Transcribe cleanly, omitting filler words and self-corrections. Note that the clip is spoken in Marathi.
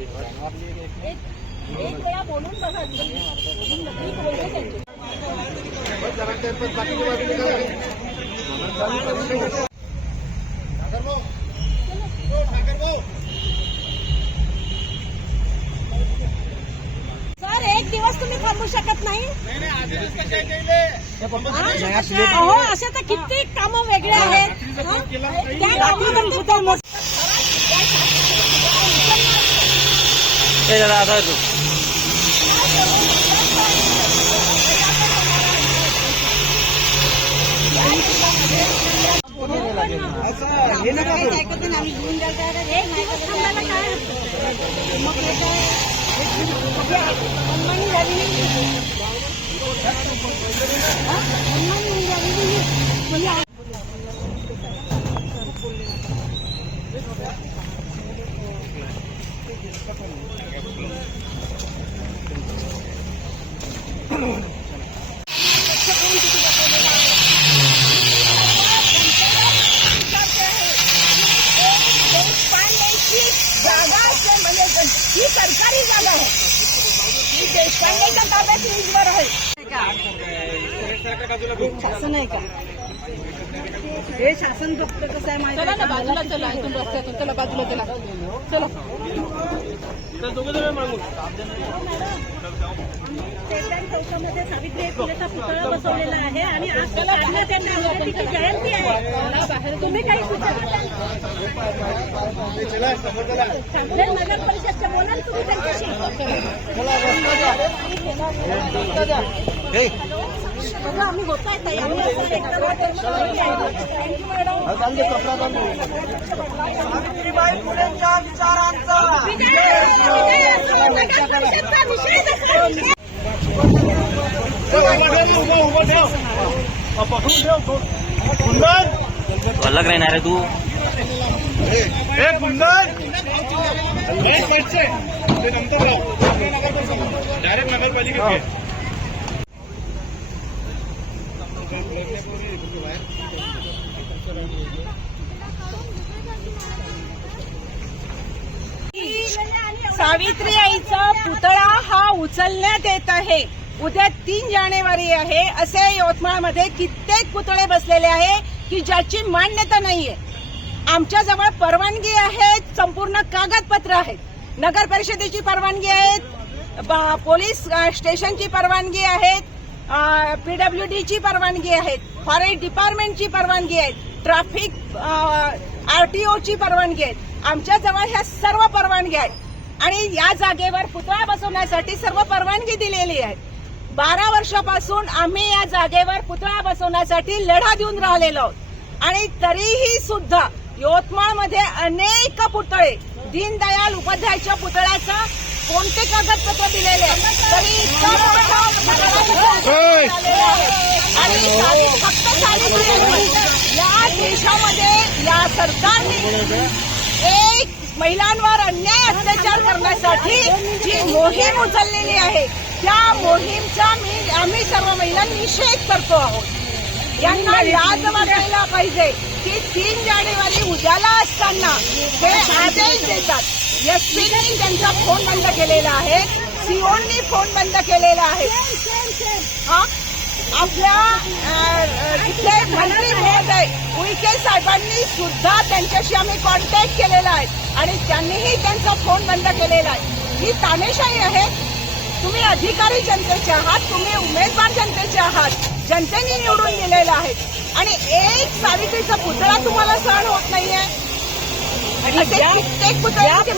एक वेळा बोलून बघा सर, एक दिवस तुम्ही थांबू शकत नाही? अहो, असे तर किती कामं वेगळे आहेत. ही सरकारी जागा आहे, ही देशपांडेच्या ताब्यात लीजवर आहे. शासन आहे का? हे शासन फक्त कसं आहे माहिती? चला ना बाजूला, चला इथून रस्त्यातून, चला बाजूला, चला चला. स्टेट बँक चौकामध्ये सावित्रीबाई फुलेचा पुतळा बसवलेला आहे आणि आज त्यांची जयंती आहे. तुम्ही काही सुचवा नगर परिषदच्या बोलाल तुम्ही त्यांच्याशी. आम्ही होत आहे ताई, आम्ही सावित्रीबाई फुलेंच्या विचारांचा अलग रहना रे तू डायरेक्ट नगरपालिका सावित्री आईचा पुतळा हा उचलण्यात येत आहे. उद्या 3 जानेवारी आहे. असे यवतमाळमध्ये कित्येक पुतळे बसलेले आहे की ज्याची मान्यता नाहीये. आमच्याजवळ परवानगी आहे, संपूर्ण कागदपत्र आहेत. नगर परिषदेची परवानगी आहेत, पोलीस स्टेशनची परवानगी आहेत, पीडब्ल्यूडीची परवानगी आहेत, फॉरेस्ट डिपार्टमेंटची परवानगी आहे, ट्रॅफिक आरटीओची परवानगी आहे. आमच्याजवळ ह्या सर्व परवानगी आहेत आणि या जागेवर पुतळा बसवण्यासाठी सर्व परवानगी दिलेली आहे. 12 वर्षापासून आम्ही या जागेवर पुतळा बसवण्यासाठी लढा देऊन राहिलेलो आहोत आणि तरीही सुद्धा यवतमाळमध्ये अनेक पुतळे, दीनदयाल उपाध्यायच्या पुतळ्याचा कोणते कागदपत्र दिलेले तरी आणि फक्त या देशामध्ये या सरकारने एक महिलांवर अन्याय अत्याचार करण्यासाठी जी मोहीम उचललेली आहे त्या मोहीमचा आम्ही सर्व महिलांनी निषेध करतो आहोत. यांना लाज वाटायला पाहिजे की 3 जानेवारी उद्याला असताना हे आदेश देतात. एसपीने त्यांचा फोन बंद केलेला आहे, सीओनी फोन बंद केलेला आहे. आपल्या इथले मंत्री महोदय उईके साहेबांनी सुद्धा त्यांच्याशी आम्ही कॉन्टॅक्ट केलेला आहे आणि त्यांनीही त्यांचा फोन बंद केलेला आहे. ही तानेशाही आहे. तुम्ही अधिकारी जनतेचे आहात, तुम्ही उमेदवार जनतेचे आहात, जनतेने निवडून दिलेला आहे आणि एक सावित्रीचा पुतळा तुम्हाला सहन होत नाहीये. कित्येक पुतळ्यांचे